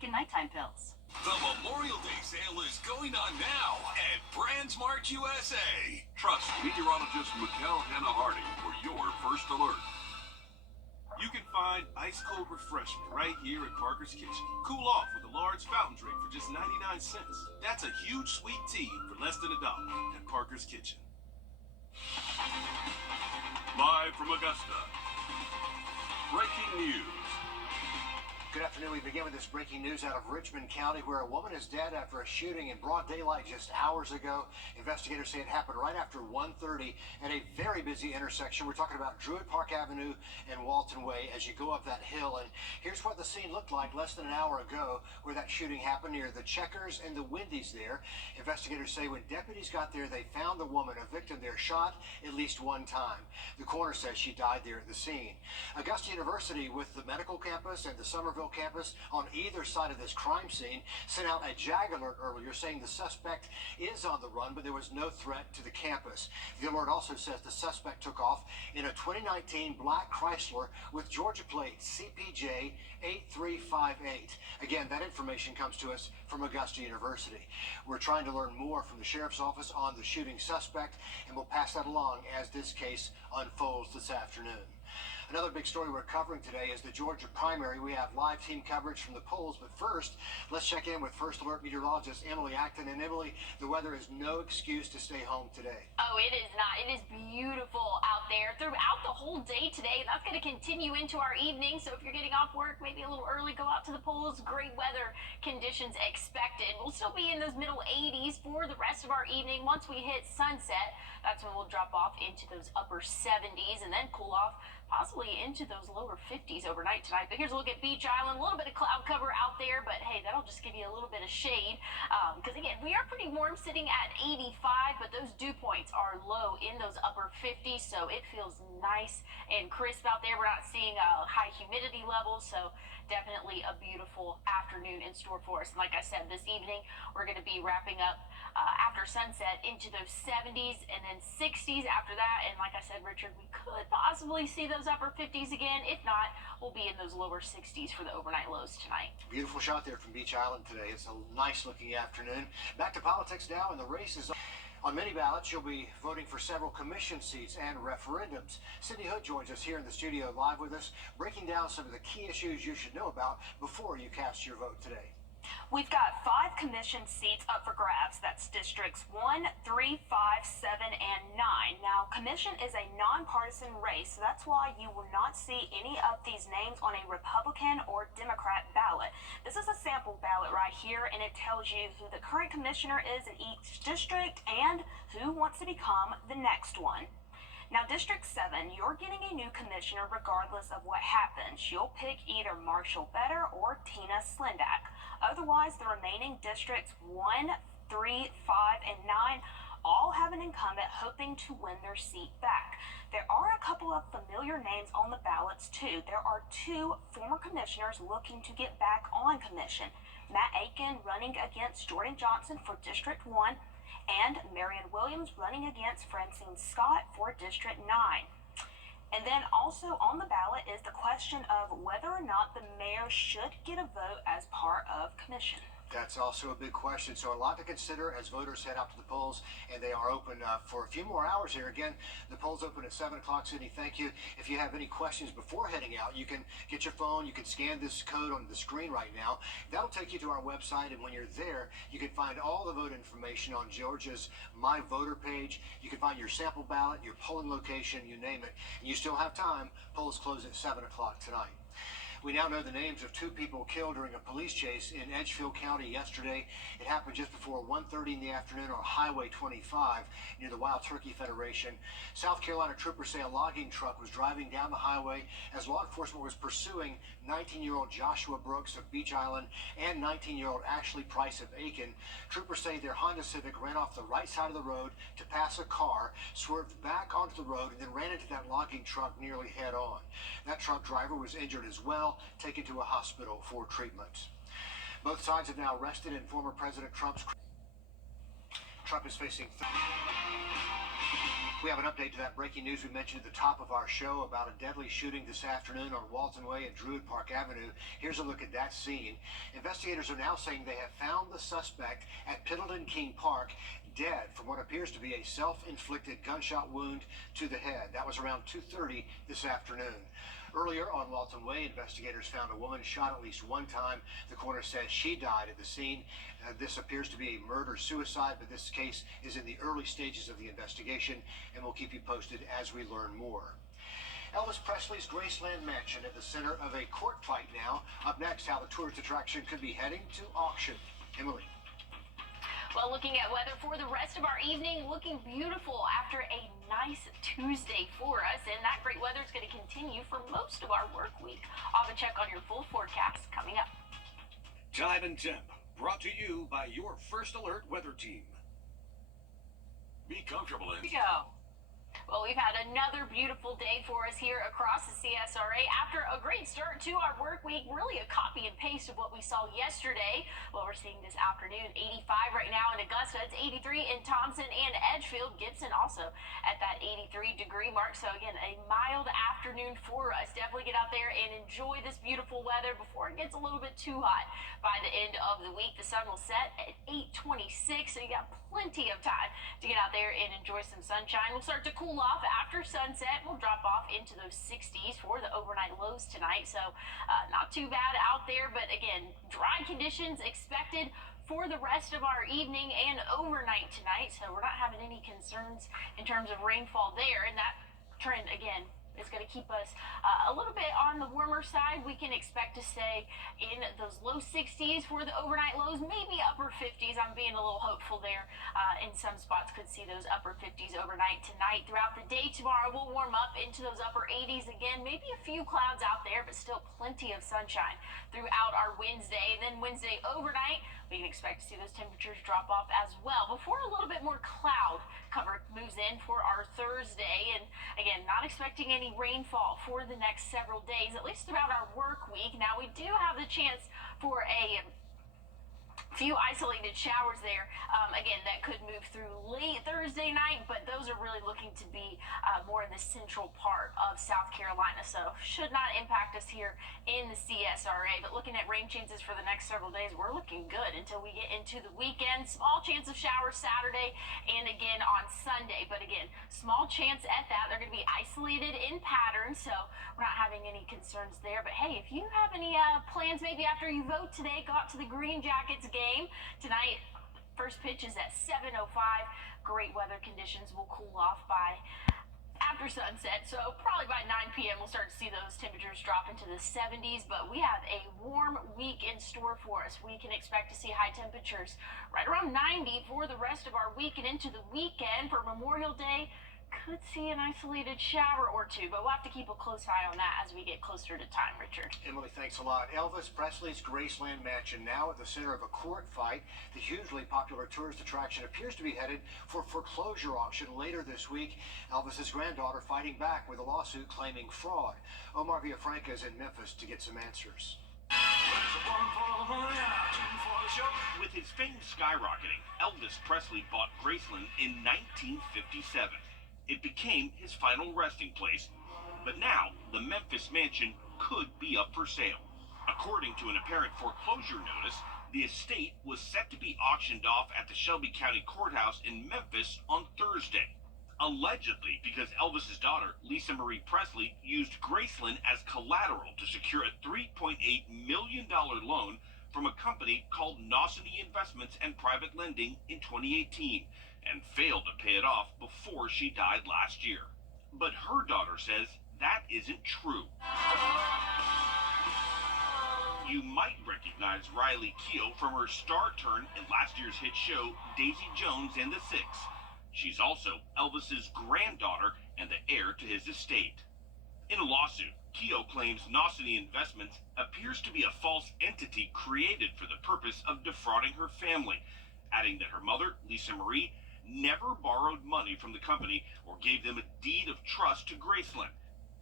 taking nighttime pills. The Memorial Day sale is going on now at BrandsMart USA. Trust meteorologist Mikkel Hannah-Hardy for your first alert. You can find ice-cold refreshment right here at Parker's Kitchen. Cool off with a large fountain drink for just 99 cents. That's a huge sweet tea for less than $1 at Parker's Kitchen. Live from Augusta, breaking news. Good afternoon. We begin with this breaking news out of Richmond County, where a woman is dead after a shooting in broad daylight just hours ago. Investigators say it happened right after 1:30 at a very busy intersection. We're talking about Druid Park Avenue and Walton Way as you go up that hill. And here's what the scene looked like less than an hour ago, where that shooting happened near the Checkers and the Wendy's there. Investigators say when deputies got there, they found the woman, a victim there, shot at least one time. The coroner says she died there at the scene. Augusta University, with the medical campus and the Somerville campus on either side of this crime scene, sent out a JAG alert earlier saying the suspect is on the run, but there was no threat to the campus. The alert also says the suspect took off in a 2019 black Chrysler with Georgia plate CPJ 8358. Again, that information comes to us from Augusta University. We're trying to learn more from the sheriff's office on the shooting suspect, and we'll pass that along as this case unfolds this afternoon. Another big story we're covering today is the Georgia primary. We have live team coverage from the polls, but first, let's check in with First Alert meteorologist Emily Acton. And Emily, the weather is no excuse to stay home today. Oh, it is not. It is beautiful out there throughout the whole day today. That's going to continue into our evening. So if you're getting off work, maybe a little early, go out to the polls. Great weather conditions expected. We'll still be in those middle 80s for the rest of our evening. Once we hit sunset, that's when we'll drop off into those upper 70s and then cool off possibly into those lower 50s overnight tonight. But here's a look at Beach Island. A little bit of cloud cover out there, but hey, that'll just give you a little bit of shade. Because again, we are pretty warm sitting at 85, but those dew points are low in those upper 50s, so it feels nice and crisp out there. We're not seeing high humidity levels, so definitely a beautiful afternoon in store for us. And like I said, this evening, we're going to be wrapping up after sunset into those 70s and then 60s after that. And like I said, Richard, we could possibly see those upper 50s again. If not, we'll be in those lower 60s for the overnight lows tonight. Beautiful shot there from Beach Island today. It's a nice looking afternoon. Back to politics now, and the race is on many ballots. You'll be voting for several commission seats and referendums. Cindy Hood joins us here in the studio live with us, breaking down some of the key issues you should know about before you cast your vote today. We've got 5 commission seats up for grabs. That's districts 1, 3, 5, 7, and 9. Now, commission is a nonpartisan race, so that's why you will not see any of these names on a Republican or Democrat ballot. This is a sample ballot right here, and it tells you who the current commissioner is in each district and who wants to become the next one. Now, District 7, you're getting a new commissioner regardless of what happens. You'll pick either Marshall Better or Tina Slindak. Otherwise, the remaining districts 1, 3, 5, and 9 all have an incumbent hoping to win their seat back. There are a couple of familiar names on the ballots, too. There are 2 former commissioners looking to get back on commission. Matt Aiken running against Jordan Johnson for District 1, and Marion Williams running against Francine Scott for District 9. And then also on the ballot is the question of whether or not the mayor should get a vote as part of commission. That's also a big question, so a lot to consider as voters head out to the polls, and they are open for a few more hours here. Again, the polls open at 7 o'clock. Sydney, thank you. If you have any questions before heading out, you can get your phone, you can scan this code on the screen right now. That'll take you to our website, and when you're there, you can find all the vote information on Georgia's My Voter page. You can find your sample ballot, your polling location, you name it, and you still have time. Polls close at 7 o'clock tonight. We now know the names of 2 people killed during a police chase in Edgefield County yesterday. It happened just before 1:30 in the afternoon on Highway 25 near the Wild Turkey Federation. South Carolina troopers say a logging truck was driving down the highway as law enforcement was pursuing 19-year-old Joshua Brooks of Beach Island and 19-year-old Ashley Price of Aiken. Troopers say their Honda Civic ran off the right side of the road to pass a car, swerved back onto the road, and then ran into that logging truck nearly head on. That truck driver was injured as well, taken to a hospital for treatment. Both sides have now arrested, and former President Trump is facing We have an update to that breaking news we mentioned at the top of our show about a deadly shooting this afternoon on Walton Way and Druid Park Avenue. Here's a look at that scene. Investigators are now saying they have found the suspect at Piddleton King Park dead from what appears to be a self-inflicted gunshot wound to the head. That was around 2:30 this afternoon. Earlier on Walton Way, investigators found a woman shot at least one time. The coroner says she died at the scene. This appears to be a murder-suicide, but this case is in the early stages of the investigation, and we'll keep you posted as we learn more. Elvis Presley's Graceland Mansion at the center of a court fight now. Up next, how the tourist attraction could be heading to auction. Emily. Well, looking at weather for the rest of our evening, looking beautiful after a nice Tuesday for us, and that great weather is going to continue for most of our work week. I'll have a check on your full forecast coming up. Time and Temp, brought to you by your First Alert weather team. Be comfortable in. Here we go. Well, we've had another beautiful day for us here across the CSRA. After a great start to our work week, really a copy and paste of what we saw yesterday. Well, we're seeing this afternoon, 85 right now in Augusta. It's 83 in Thompson and Edgefield. Gibson also at that 83-degree mark. So again, a mild afternoon for us. Definitely get out there and enjoy this beautiful weather before it gets a little bit too hot. By the end of the week, the sun will set at 8:26, so you got plenty of time to get out there and enjoy some sunshine. We'll start to cool off after sunset. We'll drop off into those 60s for the overnight lows tonight, so not too bad out there, but again, dry conditions expected for the rest of our evening and overnight tonight, so we're not having any concerns in terms of rainfall there, and that trend again is going to keep us a little bit on the warmer side. We can expect to stay in those low 60s for the overnight lows, maybe upper 50s. I'm being a little hopeful there. In some spots could see those upper 50s overnight tonight. Throughout the day tomorrow, we'll warm up into those upper 80s again. Maybe a few clouds out there, but still plenty of sunshine throughout our Wednesday. And then Wednesday overnight, we can expect to see those temperatures drop off as well before a little bit more cloud cover moves in for our Thursday. And again, not expecting any rainfall for the next several days, at least throughout our work week. Now, we do have the chance for a few isolated showers there. Again, that could move through late Thursday night, but those are really looking to be more in the central part of South Carolina, so should not impact us here in the CSRA. But looking at rain chances for the next several days, we're looking good until we get into the weekend. Small chance of showers Saturday and again on Sunday, but again, small chance at that. They're going to be isolated in patterns, so we're not having any concerns there. But hey, if you have any plans maybe after you vote today, go out to the Green Jackets game tonight. First pitch is at 7:05. Great weather conditions will cool off by after sunset, so probably by 9 p.m. we'll start to see those temperatures drop into the 70s, but we have a warm week in store for us. We can expect to see high temperatures right around 90 for the rest of our week and into the weekend. For Memorial Day, could see an isolated shower or two, but we'll have to keep a close eye on that as we get closer to time, Richard. Emily, thanks a lot. Elvis Presley's Graceland Mansion now at the center of a court fight. The hugely popular tourist attraction appears to be headed for foreclosure auction later this week. Elvis's granddaughter fighting back with a lawsuit claiming fraud. Omar Villafranca is in Memphis to get some answers. With his fame skyrocketing, Elvis Presley bought Graceland in 1957. It became his final resting place, but now the Memphis mansion could be up for sale. According to an apparent foreclosure notice, the estate was set to be auctioned off at the Shelby County Courthouse in Memphis on Thursday, allegedly because Elvis's daughter, Lisa Marie Presley, used Graceland as collateral to secure a $3.8 million loan from a company called Nosany Investments and Private Lending in 2018. And failed to pay it off before she died last year. But her daughter says that isn't true. You might recognize Riley Keough from her star turn in last year's hit show, Daisy Jones and the Six. She's also Elvis's granddaughter and the heir to his estate. In a lawsuit, Keough claims Nosany Investments appears to be a false entity created for the purpose of defrauding her family, adding that her mother, Lisa Marie, never borrowed money from the company or gave them a deed of trust to Graceland,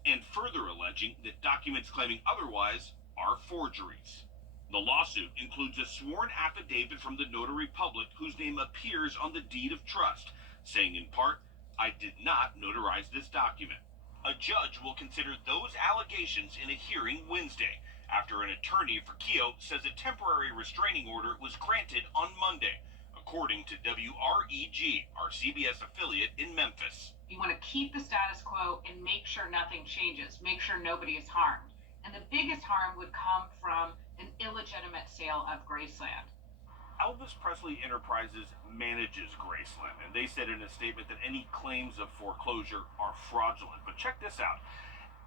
and further alleging that documents claiming otherwise are forgeries. The lawsuit includes a sworn affidavit from the notary public whose name appears on the deed of trust, saying in part, I did not notarize this document. A judge will consider those allegations in a hearing Wednesday, after an attorney for Keogh says a temporary restraining order was granted on Monday, according to WREG, our CBS affiliate in Memphis. You want to keep the status quo and make sure nothing changes, make sure nobody is harmed. And the biggest harm would come from an illegitimate sale of Graceland. Elvis Presley Enterprises manages Graceland, and they said in a statement that any claims of foreclosure are fraudulent. But check this out.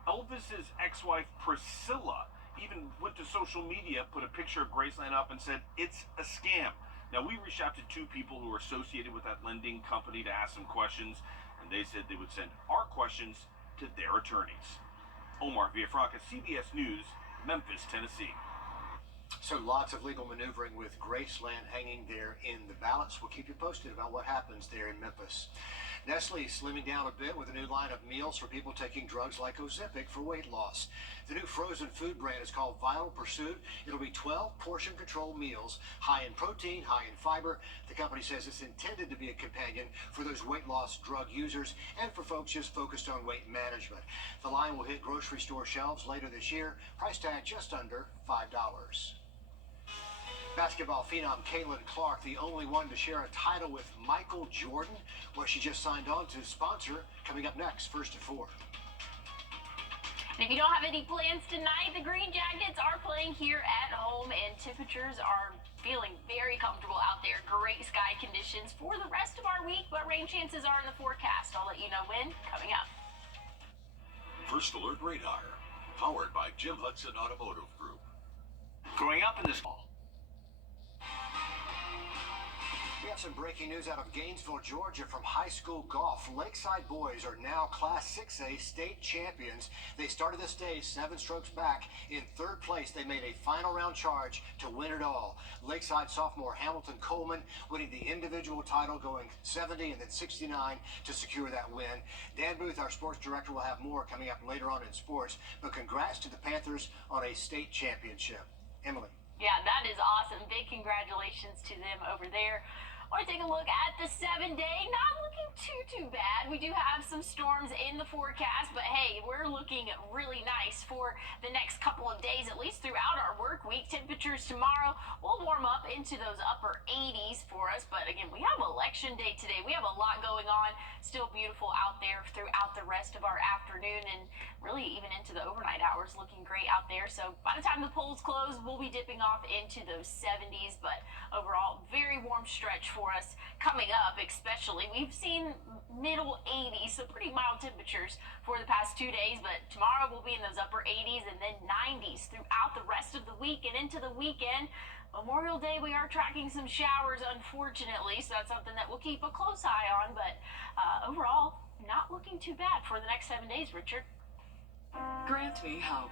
Elvis's ex-wife Priscilla even went to social media, put a picture of Graceland up and said it's a scam. Now, we reached out to two people who are associated with that lending company to ask some questions, and they said they would send our questions to their attorneys. Omar Villafranca, CBS News, Memphis, Tennessee. So lots of legal maneuvering with Graceland hanging there in the balance. We'll keep you posted about what happens there in Memphis. Nestle is slimming down a bit with a new line of meals for people taking drugs like Ozempic for weight loss. The new frozen food brand is called Vital Pursuit. It'll be 12 portion control meals, high in protein, high in fiber. The company says it's intended to be a companion for those weight loss drug users and for folks just focused on weight management. The line will hit grocery store shelves later this year. Price tag just under $5. Basketball phenom Caitlin Clark, the only one to share a title with Michael Jordan, where she just signed on to sponsor, coming up next, first at 4. And if you don't have any plans tonight, the Green Jackets are playing here at home, and temperatures are feeling very comfortable out there. Great sky conditions for the rest of our week, but rain chances are in the forecast. I'll let you know when, coming up. First Alert Radar, powered by Jim Hudson Automotive Group. Growing up in this fall. We have some breaking news out of Gainesville, Georgia from high school golf. Lakeside boys are now Class 6A state champions. They started this day 7 strokes back. In third place, they made a final round charge to win it all. Lakeside sophomore Hamilton Coleman winning the individual title, going 70 and then 69 to secure that win. Dan Booth, our sports director, will have more coming up later on in sports. But congrats to the Panthers on a state championship. Emily. Yeah, that is awesome. Big congratulations to them over there. I want to take a look at the 7-day. Not looking too bad. We do have some storms in the forecast, but hey, we're looking really nice for the next couple of days, at least throughout our work week. Temperatures tomorrow will warm up into those upper 80s for us, but again, we have election day today. We have a lot going on. Still beautiful out there throughout the rest of our afternoon, and really even into the overnight hours, looking great out there. So by the time the polls close, we'll be dipping off into those 70s, but overall, very warm stretch for us coming up. Especially, we've seen middle 80s, so pretty mild temperatures for the past 2 days, but tomorrow we'll be in those upper 80s and then 90s throughout the rest of the week and into the weekend. Memorial Day, we are tracking some showers, unfortunately, so that's something that we'll keep a close eye on, but overall, not looking too bad for the next 7 days, Richard. Grant me help.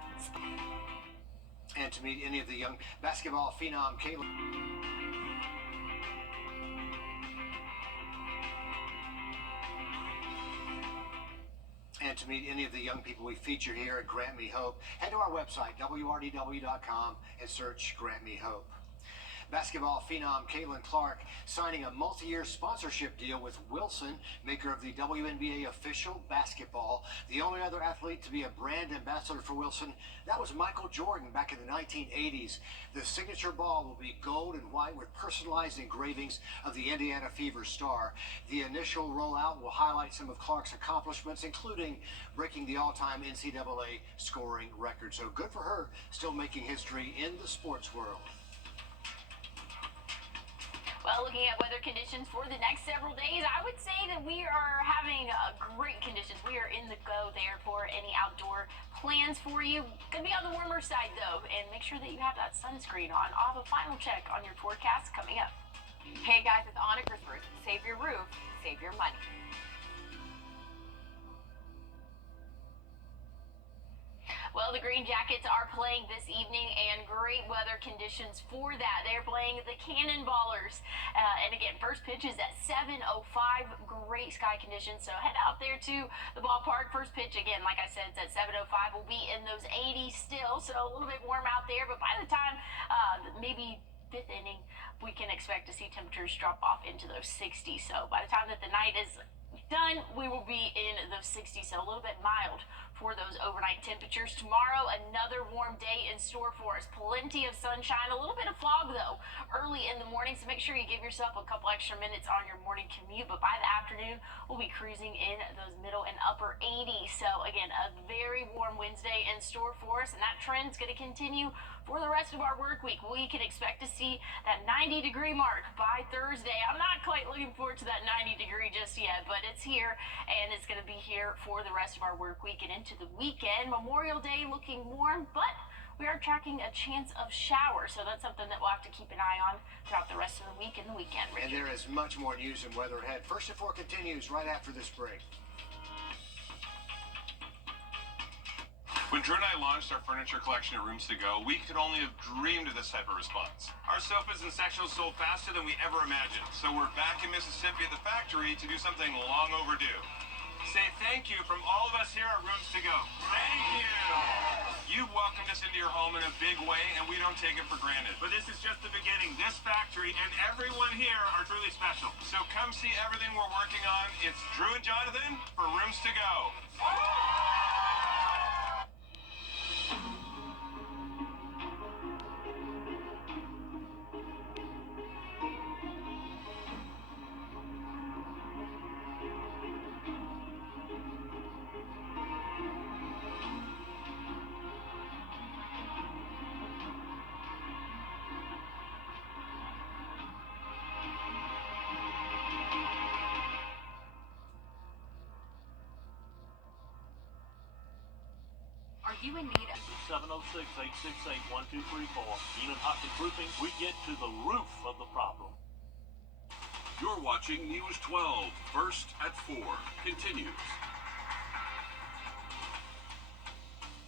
And to meet any of the young basketball phenom Caitlin. And to meet any of the young people we feature here at Grant Me Hope, head to our website, wrdw.com, and search Grant Me Hope. Basketball phenom Caitlin Clark signing a multi-year sponsorship deal with Wilson, maker of the WNBA official basketball. The only other athlete to be a brand ambassador for Wilson, that was Michael Jordan back in the 1980s. The signature ball will be gold and white with personalized engravings of the Indiana Fever star. The initial rollout will highlight some of Clark's accomplishments, including breaking the all-time NCAA scoring record. So good for her, still making history in the sports world. Well, looking at weather conditions for the next several days, I would say that we are having great conditions. We are in the go there for any outdoor plans for you. Going to be on the warmer side, though, and make sure that you have that sunscreen on. I'll have a final check on your forecast coming up. Hey guys, it's Anna Grisworth. Save your roof, save your money. Well, the Green Jackets are playing this evening, and great weather conditions for that. They're playing the Cannonballers. And again, first pitch is at 7:05. Great sky conditions, so head out there to the ballpark. First pitch, again, like I said, it's at 7:05. We'll be in those 80s still, so a little bit warm out there. But by the time maybe fifth inning, we can expect to see temperatures drop off into those 60s. So by the time that the night is done, we will be in those 60s, so a little bit mild for those overnight temperatures. Tomorrow, another warm day in store for us. Plenty of sunshine, a little bit of fog though early in the morning, so make sure you give yourself a couple extra minutes on your morning commute. But by the afternoon, we'll be cruising in those middle and upper 80s. So again, a very warm Wednesday in store for us, and that trend is going to continue for the rest of our work week. We can expect to see that 90-degree mark by Thursday. I'm not quite looking forward to that 90-degree just yet, but it's here, and it's going to be here for the rest of our work week and into the weekend. Memorial Day looking warm, but we are tracking a chance of showers, so that's something that we'll have to keep an eye on throughout the rest of the week and the weekend. Richard. And there is much more news and weather ahead. First at 4 continues right after this break. When Drew and I launched our furniture collection at Rooms to Go, we could only have dreamed of this type of response. Our sofas and sectionals sold faster than we ever imagined, so we're back in Mississippi at the factory to do something long overdue. Say thank you from all of us here at Rooms to Go. Thank you! You've welcomed us into your home in a big way, and we don't take it for granted. But this is just the beginning. This factory and everyone here are truly special. So come see everything we're working on. It's Drew and Jonathan for Rooms to Go. Are you in need of 706-868-1234. Even Hopkins Roofing, we get to the roof of the problem. You're watching News 12, First at 4. Continues.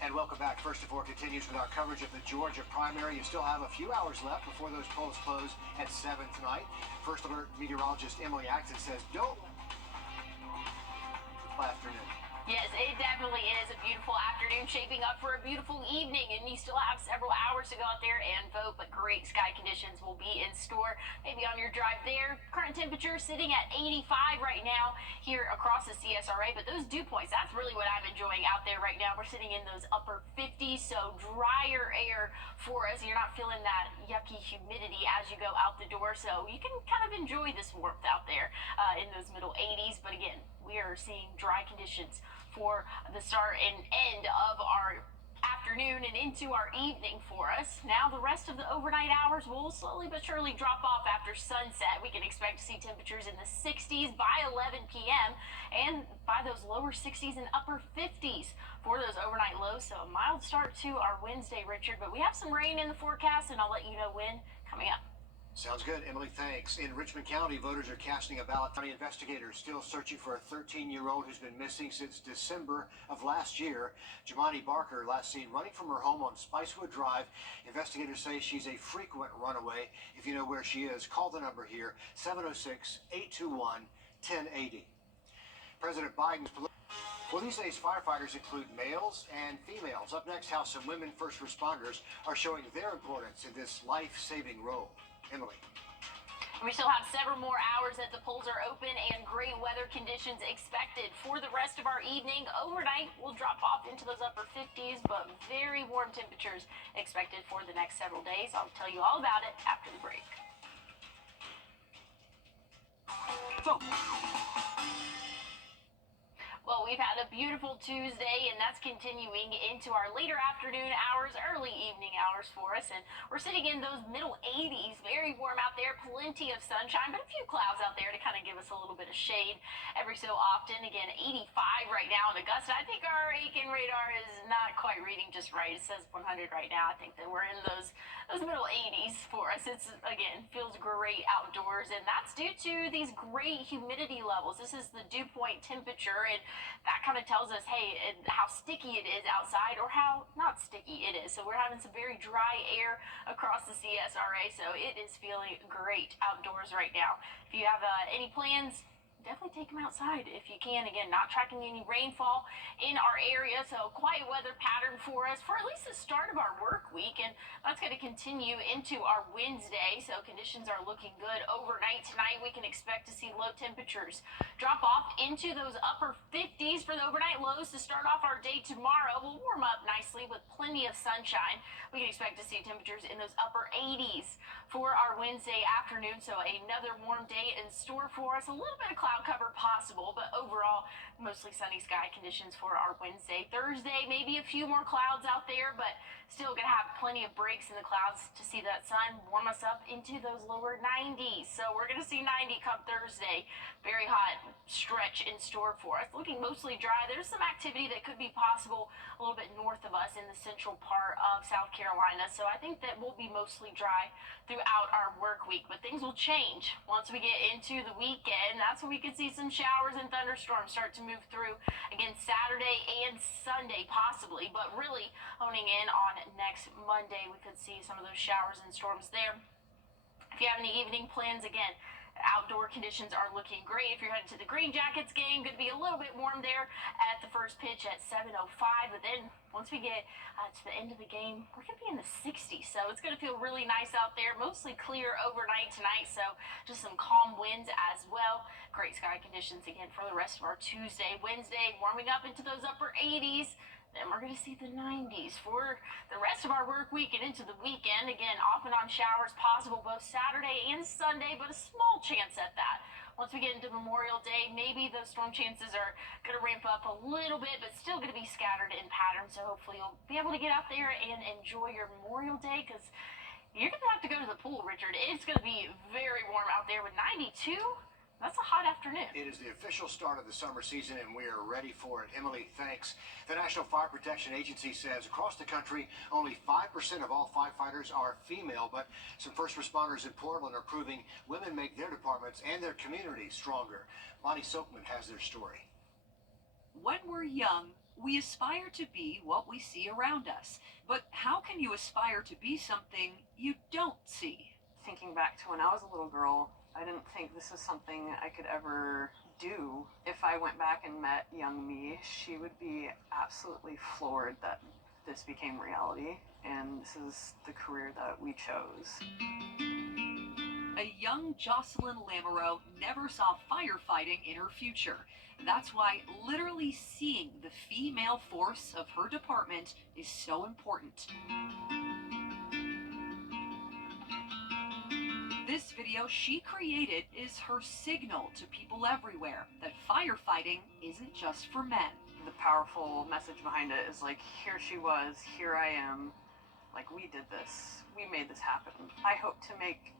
And welcome back. First at 4 continues with our coverage of the Georgia primary. You still have a few hours left before those polls close at 7 tonight. First Alert meteorologist Emily Axon says, don't afternoon. Yes, it definitely is a beautiful afternoon, shaping up for a beautiful evening, and you still have several hours to go out there and vote, but great sky conditions will be in store. Maybe on your drive there, current temperature sitting at 85 right now here across the CSRA, but those dew points, that's really what I'm enjoying out there right now. We're sitting in those upper 50s, so drier air for us. You're not feeling that yucky humidity as you go out the door, so you can kind of enjoy this warmth out there in those middle 80s, but again, we are seeing dry conditions for the start and end of our afternoon and into our evening for us. Now the rest of the overnight hours will slowly but surely drop off after sunset. We can expect to see temperatures in the 60s by 11 p.m. and by those lower 60s and upper 50s for those overnight lows. So a mild start to our Wednesday, Richard, but we have some rain in the forecast, and I'll let you know when coming up. Sounds good, Emily, thanks. In Richmond County, voters are casting a ballot. County investigators still searching for a 13-year-old who's been missing since December of last year. Jamani Barker last seen running from her home on Spicewood Drive. Investigators say she's a frequent runaway. If you know where she is, call the number here, 706-821-1080. President Biden's well, these days, firefighters include males and females. Up next, how some women first responders are showing their importance in this life-saving role. Emily. We still have several more hours that the polls are open and great weather conditions expected for the rest of our evening. Overnight, we'll drop off into those upper 50s, but very warm temperatures expected for the next several days. I'll tell you all about it after the break. Well, we've had a beautiful Tuesday, and that's continuing into our later afternoon hours, early evening hours for us. And we're sitting in those middle 80s, very warm out there, plenty of sunshine, but a few clouds out there to kind of give us a little bit of shade every so often. Again, 85 right now in Augusta. I think our Aiken radar is not quite reading just right. It says 100 right now. I think that we're in those middle 80s for us. It's, again, feels great outdoors, and that's due to these great humidity levels. This is the dew point temperature, and that kind of tells us, hey, how sticky it is outside or how not sticky it is. So we're having some very dry air across the CSRA, so it is feeling great outdoors right now. If you have any plans definitely take them outside if you can. Again, not tracking any rainfall in our area, so quiet weather pattern for us for at least the start of our work week, and that's going to continue into our Wednesday. So conditions are looking good. Overnight tonight, we can expect to see low temperatures drop off into those upper 50s for the overnight lows to start off our day tomorrow. We'll warm up nicely with plenty of sunshine. We can expect to see temperatures in those upper 80s for our Wednesday afternoon. So another warm day in store for us. A little bit of cloud cover possible, but overall mostly sunny sky conditions for our Wednesday. Thursday, maybe a few more clouds out there, but still gonna have plenty of breaks in the clouds to see that sun warm us up into those lower 90s. So we're gonna see 90 come Thursday. Very hot stretch in store for us. Looking mostly dry. There's some activity that could be possible a little bit north of us in the central part of South Carolina. So I think that we'll be mostly dry throughout our work week, but things will change once we get into the weekend. That's when we could see some showers and thunderstorms start to move through again Saturday and Sunday possibly, but really honing in on next Monday, we could see some of those showers and storms there. If you have any evening plans, again, outdoor conditions are looking great. If you're heading to the Green Jackets game, going to be a little bit warm there at the first pitch at 7:05. But then once we get to the end of the game, we're going to be in the 60s. So it's going to feel really nice out there. Mostly clear overnight tonight. So just some calm winds as well. Great sky conditions again for the rest of our Tuesday. Wednesday, warming up into those upper 80s. Then we're going to see the 90s for the rest of our work week and into the weekend. Again, off and on showers possible both Saturday and Sunday, but a small chance at that. Once we get into Memorial Day, maybe those storm chances are going to ramp up a little bit, but still going to be scattered in pattern. So hopefully you'll be able to get out there and enjoy your Memorial Day, because you're going to have to go to the pool, Richard. It's going to be very warm out there with 92. That's a hot afternoon. It is the official start of the summer season, and we are ready for it. Emily, thanks. The National Fire Protection Agency says across the country, only 5% of all firefighters are female, but some first responders in Portland are proving women make their departments and their communities stronger. Bonnie Soakman has their story. When we're young, we aspire to be what we see around us. But how can you aspire to be something you don't see? Thinking back to when I was a little girl, I didn't think this was something I could ever do. If I went back and met young me, she would be absolutely floored that this became reality, and this is the career that we chose. A young Jocelyn Lamoureux never saw firefighting in her future. That's why literally seeing the female force of her department is so important. This video she created is her signal to people everywhere that firefighting isn't just for men. The powerful message behind it is like, here she was, here I am, like, we did this, we made this happen. I hope to make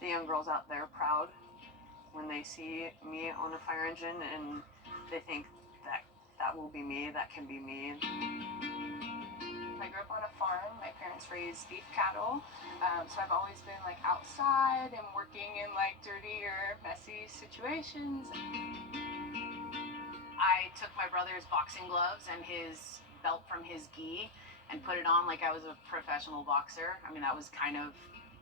the young girls out there proud when they see me on a fire engine and they think that will be me, that can be me. I grew up on a farm. My parents raised beef cattle, so I've always been like outside and working in like dirty or messy situations. I took my brother's boxing gloves and his belt from his gi and put it on like I was a professional boxer. I mean, that was kind of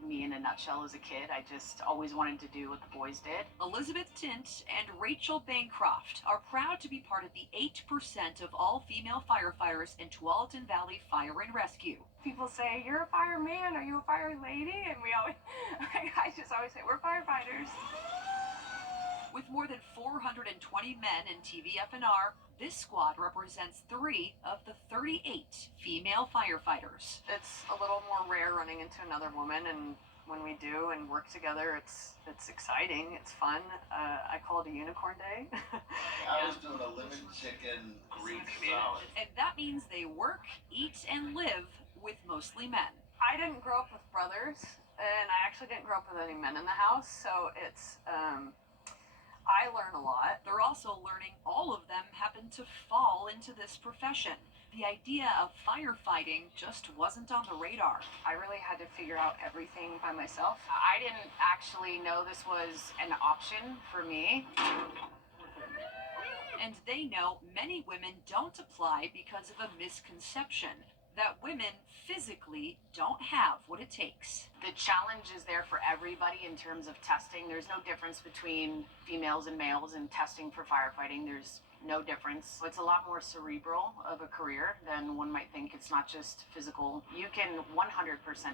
me in a nutshell as a kid. I just always wanted to do what the boys did. Elizabeth Tint and Rachel Bancroft are proud to be part of the 8% of all female firefighters in Tualatin Valley Fire and Rescue. People say, "You're a fireman, are you a fire lady?" And we always, I just always say, "We're firefighters." With more than 420 men in TVFNR, this squad represents 3 of the 38 female firefighters. It's a little more rare running into another woman, and when we do and work together, it's exciting, it's fun. I call it a unicorn day. I was doing a lemon chicken Greek salad. And that means they work, eat, and live with mostly men. I didn't grow up with brothers, and I actually didn't grow up with any men in the house, so it's I learn a lot. They're also learning all of them happen to fall into this profession. The idea of firefighting just wasn't on the radar. I really had to figure out everything by myself. I didn't actually know this was an option for me. And they know many women don't apply because of a misconception. that women physically don't have what it takes. The challenge is there for everybody in terms of testing. There's no difference between females and males in testing for firefighting. There's no difference. It's a lot more cerebral of a career than one might think. It's not just physical. You can 100%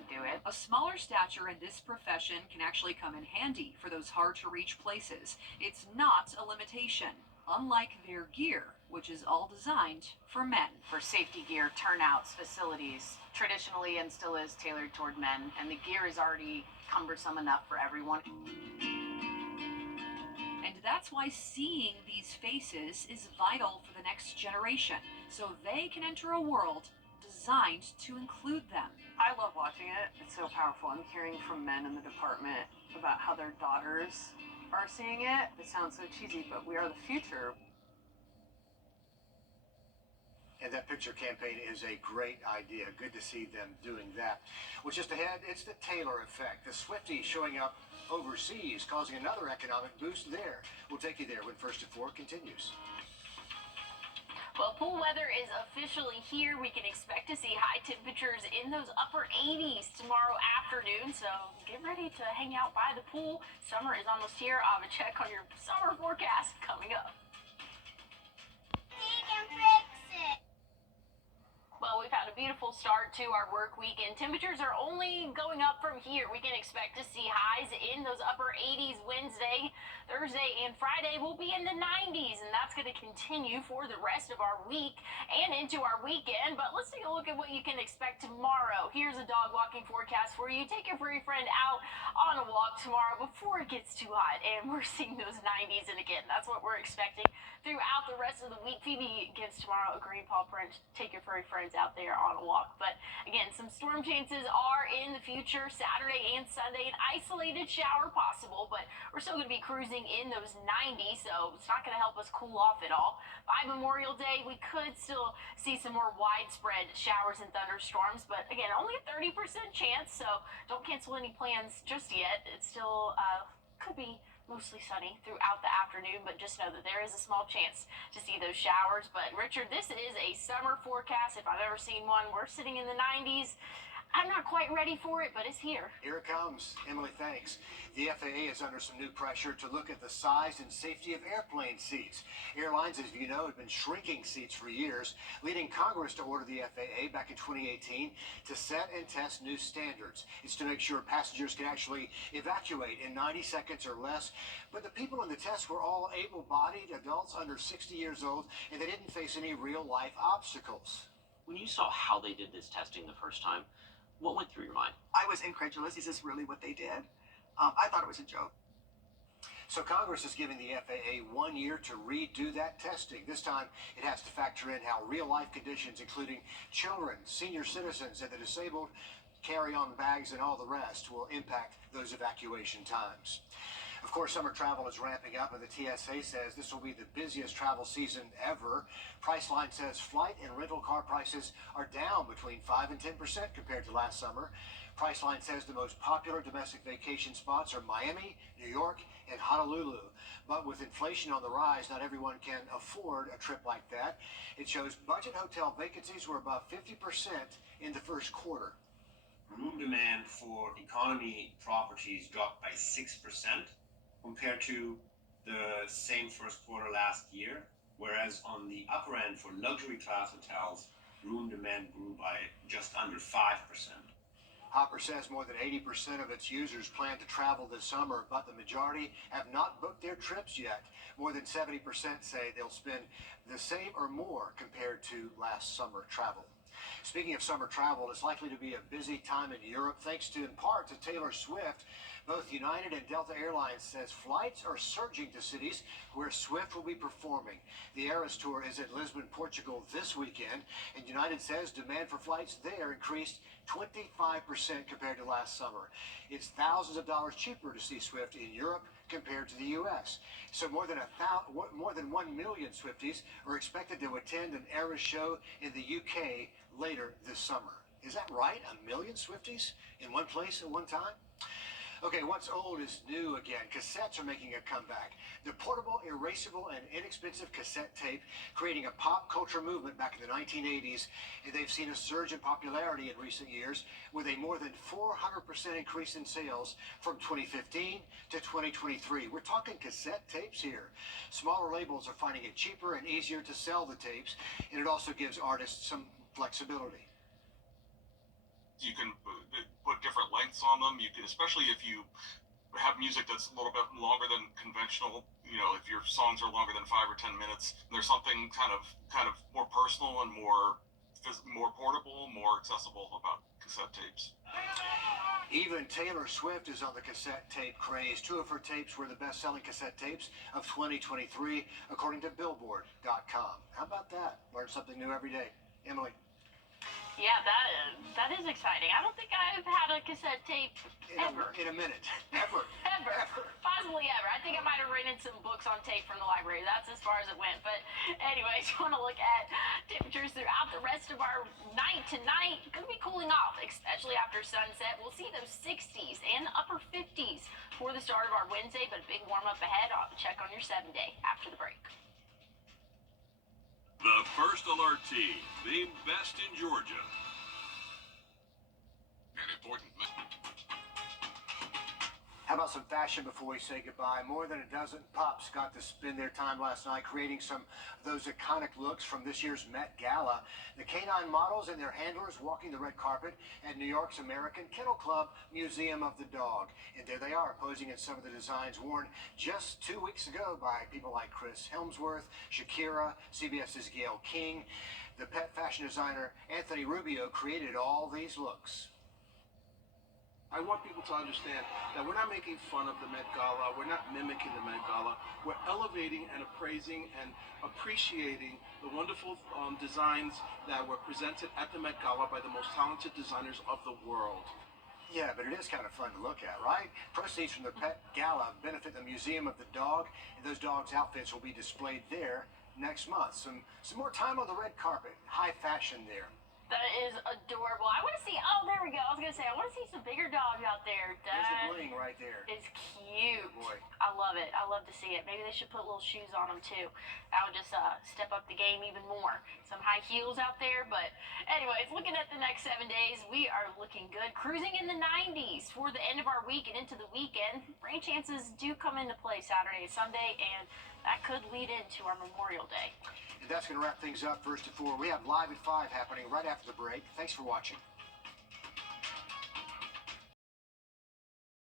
do it. A smaller stature in this profession can actually come in handy for those hard to reach places. It's not a limitation, unlike their gear, which is all designed for men. For safety gear, turnouts, facilities, traditionally and still is tailored toward men, and the gear is already cumbersome enough for everyone. And that's why seeing these faces is vital for the next generation, so they can enter a world designed to include them. I love watching it. It's so powerful. I'm hearing from men in the department about how their daughters are seeing it. It sounds so cheesy, but we are the future. And that picture campaign is a great idea. Good to see them doing that. Well, just ahead, it's the Taylor effect. The Swifties showing up overseas, causing another economic boost there. We'll take you there when First at 4 continues. Well, pool weather is officially here. We can expect to see high temperatures in those upper 80s tomorrow afternoon, so get ready to hang out by the pool. Summer is almost here. I'll have a check on your summer forecast coming up. Well, we've had a beautiful start to our work week, and temperatures are only going up from here. We can expect to see highs in those upper 80s Wednesday, Thursday, and Friday will be in the 90s, and that's going to continue for the rest of our week and into our weekend. But let's take a look at what you can expect tomorrow. Here's a dog walking forecast for you. Take your furry friend out on a walk tomorrow before it gets too hot, and we're seeing those 90s, and again, that's what we're expecting throughout the rest of the week. Phoebe gives tomorrow a green paw print. Take your furry friends out there on a walk. But again, some storm chances are in the future, Saturday and Sunday. An isolated shower possible, but we're still going to be cruising in those 90s, so it's not going to help us cool off at all. By Memorial Day, we could still see some more widespread showers and thunderstorms, but again, only a 30% chance, so don't cancel any plans just yet. It still could be mostly sunny throughout the afternoon, but just know that there is a small chance to see those showers. But Richard, this is a summer forecast. If I've ever seen one, we're sitting in the 90s. I'm not quite ready for it, but it's here. Here it comes. Emily, thanks. The FAA is under some new pressure to look at the size and safety of airplane seats. Airlines, as you know, have been shrinking seats for years, leading Congress to order the FAA back in 2018 to set and test new standards. It's to make sure passengers can actually evacuate in 90 seconds or less. But the people in the test were all able-bodied adults under 60 years old, and they didn't face any real-life obstacles. When you saw how they did this testing the first time, what went through your mind? I was incredulous. Is this really what they did? I thought it was a joke. So Congress is giving the FAA 1 year to redo that testing. This time, it has to factor in how real-life conditions, including children, senior citizens, and the disabled, carry-on bags, and all the rest, will impact those evacuation times. Of course, summer travel is ramping up, and the TSA says this will be the busiest travel season ever. Priceline says flight and rental car prices are down between 5 and 10% compared to last summer. Priceline says the most popular domestic vacation spots are Miami, New York, and Honolulu. But with inflation on the rise, not everyone can afford a trip like that. It shows budget hotel vacancies were above 50% in the first quarter. Room demand for economy properties dropped by 6% compared to the same first quarter last year, whereas on the upper end for luxury class hotels, room demand grew by just under 5%. Hopper says more than 80% of its users plan to travel this summer, but the majority have not booked their trips yet. More than 70% say they'll spend the same or more compared to last summer travel. Speaking of summer travel, it's likely to be a busy time in Europe, thanks to, in part, to Taylor Swift. Both United and Delta Airlines says flights are surging to cities where Swift will be performing. The Eras Tour is at Lisbon, Portugal this weekend, and United says demand for flights there increased 25% compared to last summer. It's thousands of dollars cheaper to see Swift in Europe compared to the U.S. So more than 1 million Swifties are expected to attend an Eras show in the UK later this summer. Is that right? 1 million Swifties in one place at one time? Okay, what's old is new again. Cassettes are making a comeback. The portable, erasable, and inexpensive cassette tape creating a pop culture movement back in the 1980s, and they've seen a surge in popularity in recent years with a more than 400% increase in sales from 2015 to 2023. We're talking cassette tapes here. Smaller labels are finding it cheaper and easier to sell the tapes, and it also gives artists some flexibility. You can put different lengths on them. You can, especially if you have music that's a little bit longer than conventional. You know, if your songs are longer than 5 or 10 minutes, there's something kind of more personal and more portable, more accessible about cassette tapes. Even Taylor Swift is on the cassette tape craze. 2 of her tapes were the best-selling cassette tapes of 2023, according to Billboard.com. How about that? Learn something new every day. Emily. Yeah, that is exciting. I don't think I've had a cassette tape ever. In a minute. Ever. Possibly ever. I think I might have rented some books on tape from the library. That's as far as it went. But anyways, I want to look at temperatures throughout the rest of our night tonight. Going to be cooling off, especially after sunset. We'll see those 60s and upper 50s for the start of our Wednesday, but a big warm up ahead. I'll check on your 7-day after the break. The First Alert team, the best in Georgia. An important How about some fashion before we say goodbye? More than a dozen pups got to spend their time last night creating some of those iconic looks from this year's Met Gala. The canine models and their handlers walking the red carpet at New York's American Kennel Club Museum of the Dog. And there they are, posing in some of the designs worn just 2 weeks ago by people like Chris Helmsworth, Shakira, CBS's Gayle King. The pet fashion designer Anthony Rubio created all these looks. I want people to understand that we're not making fun of the Met Gala, we're not mimicking the Met Gala, we're elevating and appraising and appreciating the wonderful designs that were presented at the Met Gala by the most talented designers of the world. Yeah, but it is kind of fun to look at, right? Proceeds from the Pet Gala benefit the Museum of the Dog, and those dogs' outfits will be displayed there next month. Some more time on the red carpet, high fashion there. That is adorable. I want to see, oh, there we go. I was going to say, I want to see some bigger dogs out there. There's the bling right there. It's cute. Good boy. I love it. I love to see it. Maybe they should put little shoes on them, too. That would just step up the game even more. Some high heels out there. But anyways, looking at the next 7 days, we are looking good. Cruising in the 90s for the end of our week and into the weekend. Rain chances do come into play Saturday and Sunday, and that could lead into our Memorial Day. And that's going to wrap things up. First to 4. We have Live at 5 happening right after the break. Thanks for watching.